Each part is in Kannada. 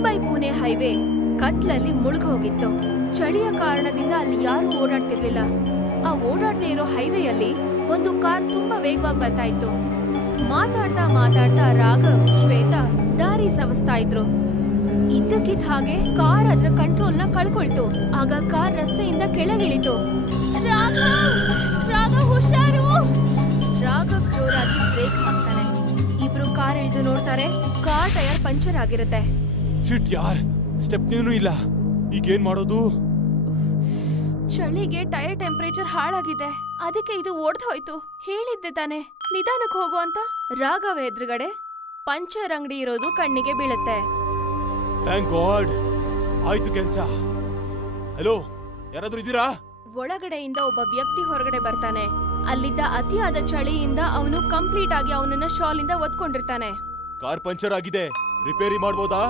ಮುಂಬೈ ಪುಣೆ ಹೈವೇ ಕತ್ಲಲ್ಲಿ ಮುಳುಗೋಗಿತ್ತು. ಚಳಿಯ ಕಾರಣದಿಂದ ಅಲ್ಲಿ ಯಾರು ಓಡಾಡ್ತಿರ್ಲಿಲ್ಲ. ಆ ಓಡಾಡದೆ ಇರೋ ಹೈವೇಯಲ್ಲಿ ಒಂದು ಕಾರ್ ತುಂಬಾ ವೇಗವಾಗಿ ಬರ್ತಾ ಇತ್ತು. ಮಾತಾಡ್ತಾ ಮಾತಾಡ್ತಾ ರಾಘವ್, ಶ್ವೇತಾ ದಾರಿ ಸವಸ್ತಾ ಇದ್ರು. ಇದ್ದಕ್ಕಿದ್ದ ಹಾಗೆ ಕಾರ್ ಅದರ ಕಂಟ್ರೋಲ್ ನ ಕಳ್ಕೊಳ್ತು. ಆಗ ಕಾರ್ ರಸ್ತೆಯಿಂದ ಕೆಳಗಿಳಿತು. ರಾಘವ್ ಹುಷಾರು! ರಾಘವ್ ಜೋರಾಗಿ ಬ್ರೇಕ್ ಹಾಕ್ತಾನೆ. ಇಬ್ರು ಕಾರ್ ಇಳಿದು ನೋಡ್ತಾರೆ, ಕಾರ್ ಟೈರ್ ಪಂಚರ್ ಆಗಿರುತ್ತೆ. ಶಿಟ್ ಯಾರ್, ಸ್ಟೆಪ್ನಿನೂ ಇಲ್ಲ. ಈಗೇನ್ ಮಾಡೋದು? ಚಳಿಗೆ ಟೈರ್ ಟೆಂಪರೇಚರ್ ಹಾಳಾಗಿದೆ, ಅದಕ್ಕೆ ಇದು ಓಡ್ದು ಹೋಯ್ತು. ಹೇಳಿದ್ದೆ ತಾನೆ ನಿಧಾನಕ್ಕೆ ಹೋಗು ಅಂತ. ರಾಘವ್ ಎದುರುಗಡೆ ಪಂಚರ್ ಅಂಗಡಿ ಇರೋದು ಕಣ್ಣಿಗೆ ಬೀಳುತ್ತೆ. ಥ್ಯಾಂಕ್ ಗಾಡ್, ಆಯ್ತು ಕೆಲ್ಸ. ಹಲೋ, ಯಾರಾದ್ರೂ ಇದ್ದೀರಾ? ಒಳಗಡೆಯಿಂದ ಒಬ್ಬ ವ್ಯಕ್ತಿ ಹೊರಗಡೆ ಬರ್ತಾನೆ. ಅಲ್ಲಿದ್ದ ಅತಿಯಾದ ಚಳಿಯಿಂದ ಅವನು ಕಂಪ್ಲೀಟ್ ಆಗಿ ಅವನನ್ನ ಶಾಲಿಂದ ಒತ್ಕೊಂಡಿರ್ತಾನೆ. ಕಾರ್ ಪಂಚರ್ ಆಗಿದೆ, ರಿಪೇರಿ ಮಾಡ್ಬೋದಾ?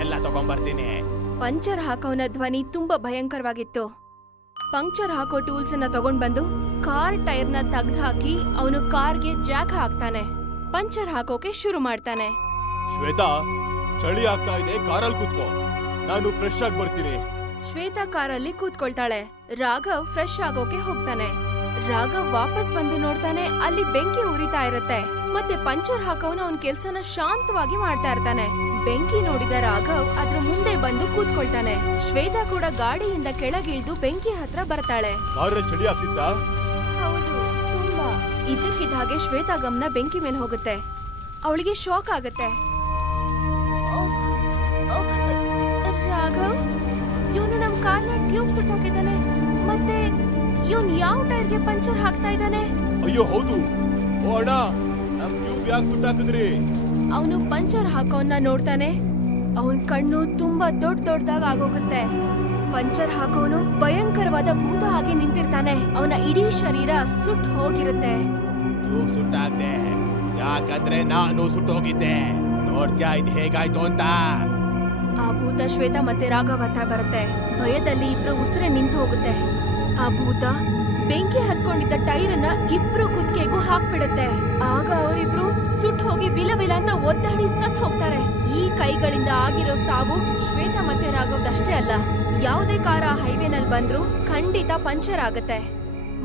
ಎಲ್ಲ ತಗೊಂಡ್ಬರ್ತೀನಿ. ಪಂಚರ್ ಹಾಕೋನ ಧ್ವನಿ ತುಂಬಾ ಭಯಂಕರವಾಗಿತ್ತು. ಪಂಕ್ಚರ್ ಹಾಕೋ ಟೂಲ್ಸ್ ಅನ್ನ ತಗೊಂಡ್ ಬಂದು ಕಾರ್ ಟೈರ್ ನ ತೆಗ್ದು ಹಾಕಿ ಅವನು ಕಾರ್ಗೆ ಜಾಕ್ ಹಾಕ್ತಾನೆ. ಪಂಚರ್ ಹಾಕೋಕೆ ಶುರು ಮಾಡ್ತಾನೆ. ಶ್ವೇತಾ, ಚಳಿ ಆಗ್ತಾ ಇದೆ, ಕಾರಲ್ಲಿ ಕೂತ್ಕೋ, ನಾನು ಫ್ರೆಶ್ ಆಗಿ ಬರ್ತೀನಿ. ಶ್ವೇತಾ ಕಾರಲ್ಲಿ ಕೂತ್ಕೊಳ್ತಾಳೆ. ರಾಘವ್ ಫ್ರೆಶ್ ಆಗೋಕೆ ಹೋಗ್ತಾನೆ. ರಾಘವ್ ವಾಪಸ್ ಬಂದು ನೋಡ್ತಾನೆ, ಅಲ್ಲಿ ಬೆಂಕಿ ಉರಿತಾ ಇರುತ್ತೆ. ಮತ್ತೆ ಪಂಚರ್ ಹಾಕೋನು ಅವನ್ ಕೆಲ್ಸನ ಶಾಂತವಾಗಿ ಮಾಡ್ತಾ ಇರ್ತಾನೆ. ಬೆಂಕಿ ನೋಡಿದ ರಾಘವ್ ಅದ್ರ ಮುಂದೆ ಬಂದು ಕೂತ್ಕೊಳ್ತಾನೆ. ಶ್ವೇತಾ ಕೂಡ ಗಾಡಿಯಿಂದ ಕೆಳಗಿಳಿದು ಬೆಂಕಿ ಹತ್ರ ಬರ್ತಾಳೆ. ಚಳಿ ಆಗ್ತಿತ್ತಾ? ಹೌದು, ತುಂಬಾ. ಇದ್ದಕ್ಕಿದ್ದ ಹಾಗೆ ಶ್ವೇತಾ ಗಮನ ಬೆಂಕಿ ಮೇಲೆ ಹೋಗುತ್ತೆ. ಅವಳಿಗೆ ಶಾಕ್ ಆಗುತ್ತೆ. ರಾಘವ್, ಇವನು ನಮ್ ಕಾರ್ನ ಟ್ಯೂಬ್ ಸುಟ್ಟೋಗಿದ್ದಾನೆ. ಮತ್ತೆ ಇವನ್ ಯಾವ ಟೈರ್ಗೆ ಪಂಚರ್ ಹಾಕ್ತಾ ಇದ್ದಾನೆ? ಅಯ್ಯೋ ಹೌದು, ಓ ಅಣ್ಣ, ನಮ್ ಟ್ಯೂಬ್ ಯಾಕೆ ಸುಟ್ಟಾಕಿದ್ರಿ? ಅವನು ಪಂಚರ್ ಹಾಕೋನ್ನ ನೋಡ್ತಾನೆ. ಅವನ್ ಕಣ್ಣು ತುಂಬಾ ದೊಡ್ಡದಾಗಿ ಆಗೋಗುತ್ತೆ. ಪಂಚರ್ ಹಾಕೋನು ಭಯಂಕರವಾದ ಭೂತ ಆಗಿ ನಿಂತಿರ್ತಾನೆ. ಅವನ ಇಡೀ ಶರೀರ ಸುಟ್ಟು ಹೋಗಿರುತ್ತೆ. ಟ್ಯೂಬ್ ಸುಟ್ಟಾಗ್ದೆ, ಯಾಕಂದ್ರೆ ನಾನು ಸುಟ್ಟು ಹೋಗಿದ್ದೆ. ನೋಡ್ತ್ಯಾ ಇದು ಹೇಗಾಯ್ತು ಅಂತ? ಆ ಭೂತ ಶ್ವೇತಾ ಮತ್ತೆ ರಾಘವ್ ಹತ್ರ ಬರುತ್ತೆ. ಭಯದಲ್ಲಿ ಇಬ್ರು ಉಸಿರೇ ನಿಂತು ಹೋಗುತ್ತೆ. ಆ ಭೂತ ಬೆಂಕಿ ಹತ್ಕೊಂಡಿದ್ದ ಟೈರ್ ಅನ್ನ ಇಬ್ರು ಕುತ್ತಿಗೆಗೂ ಹಾಕ್ಬಿಡುತ್ತೆ. ಆಗ ಅವರಿಬ್ರು ಸುಟ್ಟು ಹೋಗಿ ವಿಲವಿಲ ಅಂತ ಒದ್ದಾಡಿ ಸತ್ ಹೋಗ್ತಾರೆ. ಈ ಕೈಗಳಿಂದ ಆಗಿರೋ ಸಾವು ಶ್ವೇತಾ ಮತ್ತೆ ರಾಘವ್ದಷ್ಟೇ ಅಲ್ಲ, ಯಾವುದೇ ಕಾರ ಹೈವೇನಲ್ಲಿ ಬಂದ್ರು ಖಂಡಿತ ಪಂಚರ್ ಆಗತ್ತೆ.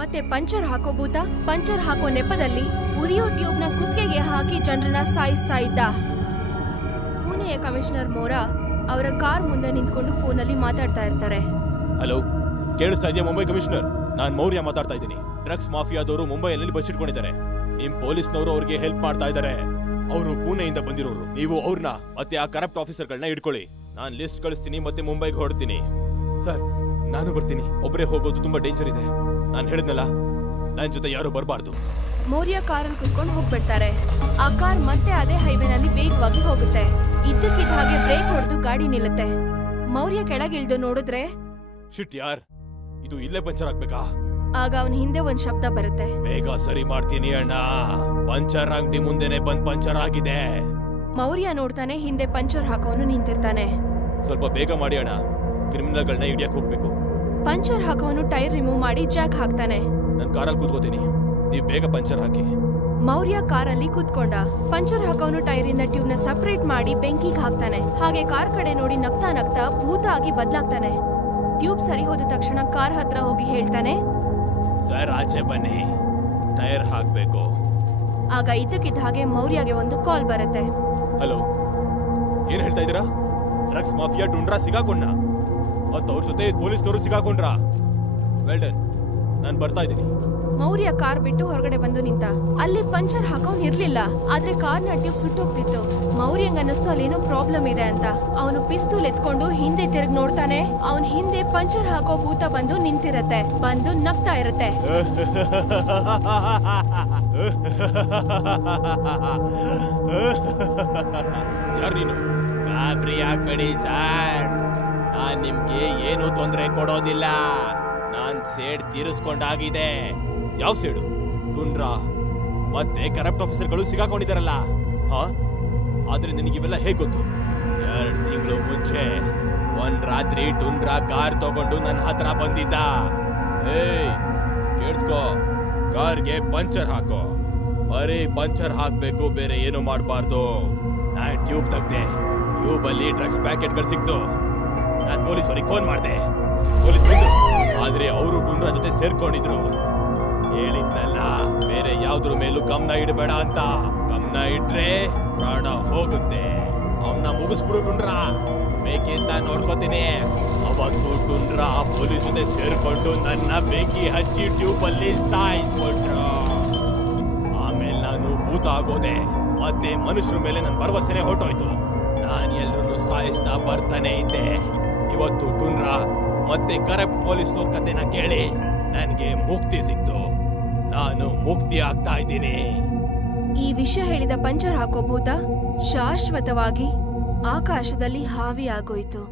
ಮತ್ತೆ ಪಂಚರ್ ಹಾಕೋ ಭೂತ ಪಂಚರ್ ಹಾಕೋ ನೆಪದಲ್ಲಿ ಉರಿಯೋ ಟ್ಯೂಬ್ ನ ಕುತ್ತಿಗೆಗೆ ಹಾಕಿ ಜನರನ್ನ ಸಾಯಿಸ್ತಾ ಇದ್ದ. ಪುಣೆಯ ಕಮಿಷನರ್ ಮೋರಾ ಅವರ ಕಾರ್ ಮುಂದೆ ನಿಂತ್ಕೊಂಡು ಫೋನಲ್ಲಿ ಮಾತಾಡ್ತಾ ಇರ್ತಾರೆ. ಹಲೋ, ಕೇಳಿಸ್ತಾ ಇದೆಯಾ ಮುಂಬೈ ಕಮಿಷನರ್? ನಾನ್ ಮೌರ್ಯ ಮಾತಾಡ್ತಾ ಇದ್ದೀನಿ. ಡ್ರಗ್ಸ್ ಮಾಫಿಯಾದವರು ಮುಂಬೈಯಲ್ಲಿ ಬಚ್ಚಿಟ್ಕೊಂಡಿದ್ದಾರೆ. ನಿಮ್ ಪೊಲೀಸ್ನವರು ಅವ್ರಿಗೆ ಹೆಲ್ಪ್ ಮಾಡ್ತಾ ಇದ್ದಾರೆ. ಅವರು ಪುಣೆಯಿಂದ ಬಂದಿರೋರು. ನೀವು ಅವ್ರನ್ನ ಮತ್ತೆ ಆ ಕರಪ್ಟ್ ಆಫೀಸರ್ಗಳನ್ನ ಇಟ್ಕೊಳ್ಳಿ. ನಾನ್ ಲಿಸ್ಟ್ ಕಳಿಸ್ತೀನಿ, ಮತ್ತೆ ಮುಂಬೈಗೆ ಹೊರಡ್ತೀನಿ. ಸರ್, ನಾನು ಬರ್ತೀನಿ. ಒಬ್ಬರೇ ಹೋಗೋದು ತುಂಬಾ ಡೇಂಜರ್ ಇದೆ. ನಾನು ಹೇಳಿದ್ನಲ್ಲ, ನನ್ನ ಜೊತೆ ಯಾರು ಬರಬಾರ್ದು. ಮೌರ್ಯ ಕಾರಲ್ಲಿ ಕುತ್ಕೊಂಡು ಹೋಗ್ಬಿಡ್ತಾರೆ. ಆ ಕಾರ್ ಮತ್ತೆ ಅದೇ ಹೈವೇನಲ್ಲಿ ವೇಗವಾಗಿ ಹೋಗುತ್ತೆ. ಇದ್ದಕ್ಕಿದ್ದ ಹಾಗೆ ಬ್ರೇಕ್ ಹೊಡೆದು ಗಾಡಿ ನಿಲ್ಲುತ್ತೆ. ಮೌರ್ಯ ಕೆಳಗಿಳಿದು ನೋಡಿದ್ರೆ, ಶಿಟ್ ಯಾರ್, ಇದು ಇಲ್ಲೇ ಪಂಚರ್ ಆಗ್ಬೇಕಾ? ಆಗ ಅವನ ಹಿಂದೆ ಒಂದ್ ಶಬ್ದ ಬರುತ್ತೆ. ಬೇಗ ಸರಿ ಮಾಡ್ತೀನಿ ಅಣ್ಣ, ಪಂಚರ್ ಅಂಗಡಿ ಮುಂದೆನೆ ಬಂದ್ ಪಂಚರ್ ಆಗಿದೆ. ಮೌರ್ಯ ನೋಡ್ತಾನೆ, ಹಿಂದೆ ಪಂಚರ್ ಹಾಕೋನು ನಿಂತಿರ್ತಾನೆ. ಸ್ವಲ್ಪ ಬೇಗ ಮಾಡಿ ಅಣ್ಣ, ಕ್ರಿಮಿನಲ್ಗಳನ್ನ ಹಿಡಿಯಕ್ ಹೋಗ್ಬೇಕು. ಪಂಚರ್ ಹಾಕೋನು ಟೈರ್ ರಿಮೂವ್ ಮಾಡಿ ಜಾಕ್ ಹಾಕ್ತಾನೆ. ನನ್ ಕಾರಲ್ಲಿ ಕೂತ್ಕೋತೀನಿ, ನೀವ್ ಬೇಗ ಪಂಚರ್ ಹಾಕಿ. ಮೌರ್ಯ ಕಾರಲ್ಲಿ ಕೂತ್ಕೊಂಡ. ಪಂಚರ್ ಹಾಕೋನು ಟೈರಿನ ಟ್ಯೂಬ್ ನ ಸಪರೇಟ್ ಮಾಡಿ ಬೆಂಕಿಗೆ ಹಾಕ್ತಾನೆ. ಹಾಗೆ ಕಾರ್ ಕಡೆ ನೋಡಿ ನಗ್ತಾ ನಗ್ತಾ ಭೂತ ಆಗಿ ಬದಲಾಗ್ತಾನೆ. ಟ್ಯೂಬ್ ಸರಿ ಹೋದ ತಕ್ಷಣ ಕಾರ್ ಹತ್ರ ಹೋಗಿ ಹೇಳ್ತಾನೆ, ಸರ್ ಆಚೆ ಬನ್ನಿ, ಟೈರ್ ಹಾಕ್ಬೇಕು. ಆಗ ಇದಕ್ಕಿದ್ದ ಹಾಗೆ ಮೌರ್ಯಗೆ ಒಂದು ಕಾಲ್ ಬರುತ್ತೆ. ಹಲೋ, ಏನ್ ಹೇಳ್ತಾ ಇದೀರಾ? ಡ್ರಗ್ಸ್ ಮಾಫಿಯಾ ಡುಂಡ್ರಾ ಸಿಗಾಕೊಂಡ, ಮತ್ತ ಅವ್ರ ಜೊತೆ ಪೊಲೀಸ್ನವರು ಸಿಗಾಕೊಂಡ್ರಾ? ವೆಲ್ ಡನ್, ನಾನ್ ಬರ್ತಾ ಇದ್ದೀನಿ. ಮೌರ್ಯ ಕಾರ್ ಬಿಟ್ಟು ಹೊರಗಡೆ ಬಂದು ನಿಂತ. ಅಲ್ಲಿ ಪಂಚರ್ ಹಾಕೋನ್ ಇರ್ಲಿಲ್ಲ, ಆದ್ರೆ ಕಾರ್ನ ಟ್ಯೂಬ್ ಸುಟ್ಟೋಗ್ತಿತ್ತು. ಮೌರ್ಯಂಗ್ ಅನ್ನಿಸ್ತು ಅಲ್ಲೇನೋ ಪ್ರಾಬ್ಲಮ್ ಇದೆ ಅಂತ. ಅವನು ಪಿಸ್ತೂಲ್ ಎತ್ಕೊಂಡು ಹಿಂದೆ ತಿರುಗಿ ನೋಡ್ತಾನೆ. ಅವನ್ ಹಿಂದೆ ಪಂಚರ್ ಹಾಕೋ ಭೂತ ಬಂದು ನಿಂತಿರತ್ತೆ. ಬಂದು ನಗ್ತಾ ಇರತ್ತೆ. ಯಾರು ನೀನು? ಗಾಬರಿ ಆಗ್ಬೇಡಿ ಸರ್, ನಾನ್ ನಿಮ್ಗೆ ಏನು ತೊಂದರೆ ಕೊಡೋದಿಲ್ಲ. ನಾನ್ ಸೇಡ್ ತೀರಿಸ್ಕೊಂಡಾಗಿದೆ. ಯಾವ ಸೇಡು? ಟುಂಡ್ರಾ ಮತ್ತೆ ಕರಪ್ಟ್ ಆಫೀಸರ್ಗಳು ಸಿಗಾಕೊಂಡಿದಾರಲ್ಲ. ಹಾ, ಆದ್ರೆ ನಿನಗಿವೆಲ್ಲ ಹೇಗ್ ಗೊತ್ತು? 2 ತಿಂಗಳು ಮುಂಚೆ ಒಂದ್ ರಾತ್ರಿ ಟುಂಡ್ರಾ ಕಾರ್ ತಗೊಂಡು ನನ್ನ ಹತ್ರ ಬಂದಿದ್ದ. ಏಯ್ ಕೇಳಿಸ್ಕೋ, ಕಾರ್ಗೆ ಪಂಚರ್ ಹಾಕೋ. ಬರೀ ಪಂಚರ್ ಹಾಕ್ಬೇಕು, ಬೇರೆ ಏನು ಮಾಡಬಾರ್ದು. ನಾನ್ ಟ್ಯೂಬ್ ತೆಗ್ದೆ. ಟ್ಯೂಬ್ ಅಲ್ಲಿ ಡ್ರಗ್ಸ್ ಪ್ಯಾಕೆಟ್ಗಳು ಸಿಕ್ತು. ನಾನು ಪೊಲೀಸ್ ಅವರಿಗೆ ಫೋನ್ ಮಾಡಿದೆ. ಪೊಲೀಸ್ ಬಂದ್ರು, ಆದ್ರೆ ಅವರು ಟುನ್ರಾ ಜೊತೆ ಸೇರ್ಕೊಂಡಿದ್ರು. ಹೇಳಿದ್ನಲ್ಲ, ಬೇರೆ ಯಾವ್ದ್ರ ಮೇಲೂ ಗಮನ ಇಡಬೇಡ ಅಂತ. ಗಮನ ಇಟ್ರೆ ಪ್ರಾಣ ಹೋಗುತ್ತೆ. ಅವನ್ನ ಮುಗಿಸ್ಬಿಡು ಟುನ್ರಾ, ಬೇಕಿದ್ದ ನೋಡ್ಕೋತೀನಿ. ಅವತ್ತು ಟುನ್ರಾ ಪೊಲೀಸ್ ಜೊತೆ ಸೇರ್ಕೊಂಡು ನನ್ನ ಬೆಂಕಿ ಹಚ್ಚಿ ಟ್ಯೂಬ್ ಅಲ್ಲಿ ಸಾಯಿಸ್ಬಿಟ್ರು. ಆಮೇಲೆ ನಾನು ಭೂತ ಆಗೋದೆ. ಮತ್ತೆ ಮನುಷ್ಯರ ಮೇಲೆ ನನ್ನ ಭರವಸೆನೆ ಹೊರಟೋಯ್ತು. ನಾನು ಎಲ್ರನ್ನೂ ಸಾಯಿಸ್ತಾ ಬರ್ತಾನೆ ಇದ್ದೆ. ಇವತ್ತು ಟುನ್ರಾ ಮತ್ತೆ ಕರಪ್ಟ್ ಪೊಲೀಸ್ನವ್ರ ಕತೆನ ಕೇಳಿ ನನಗೆ ಮುಕ್ತಿ ಸಿಕ್ತು. ನಾನು ಮುಕ್ತಿ ಆಗ್ತಾ ಇದ್ದೀನಿ. ಈ ವಿಷಯ ಹೇಳಿದ ಪಂಚರ್ ಹಾಕೋ ಭೂತ ಶಾಶ್ವತವಾಗಿ ಆಕಾಶದಲ್ಲಿ ಹಾವಿಯಾಗೋಯ್ತು.